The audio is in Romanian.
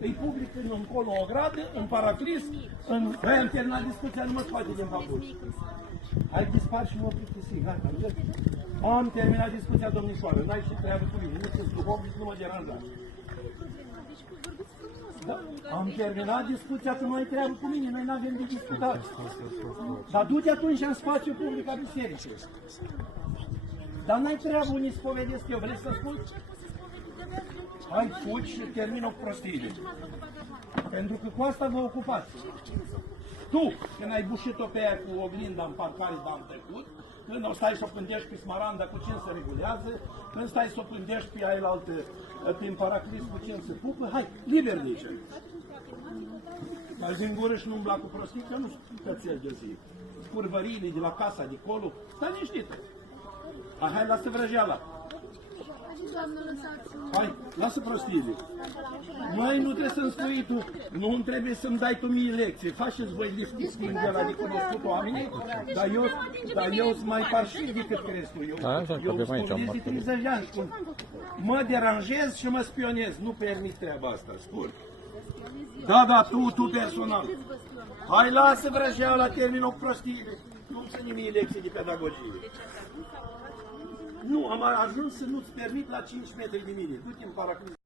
Îi public încolo o gradă, în paraclis, în... Băi, am terminat discuția, nu mă scoate din vapor. Hai, dispar și mă plictisi, gata, am terminat discuția, domnișoară, n-ai și treabă cu mine, nu sunt duhovnic, nu mă deranja. Da, am terminat discuția, tu nu ai treabă cu mine, noi n-avem de discutat. Dar du-te atunci în spațiu public a bisericii. Dar n-ai treabă unii spovedesc eu, vrei să spun? Hai, fugi și termină cu prostiile. Pentru că cu asta vă ocupați. Tu, când ai bușit-o pe aia cu oglinda în parcare de anul trecut, când o stai să o pândești pe smaranda cu cine se regulează, când stai să o pândești pe aia altă, prin paraclis cu cine se pupă, hai, liber de aici. Dar din gură și nu umbla cu prostii, că nu cățel de zi. Curvăriile de la casa de acolo, stai liniștită. Hai, lasă vrăjeala. Hai, lasă prostiile. Măi, nu trebuie să-mi spui tu, nu trebuie să-mi dai tu mie lecție. Faceți voi liftiți mângheala de cunoscut oamenii, dar eu sunt mai parșiv decât crezi tu. Eu spun de 30 de ani, spun, mă deranjez și mă spionez. Nu permit treaba asta, spun. Da, tu personal. Hai, lasă vrăjeala, termină cu prostiile. Nu să nimic lecții de pedagogie. Nu, am ajuns să nu-ți permit la 5 metri de mine. Du-te în paraclis.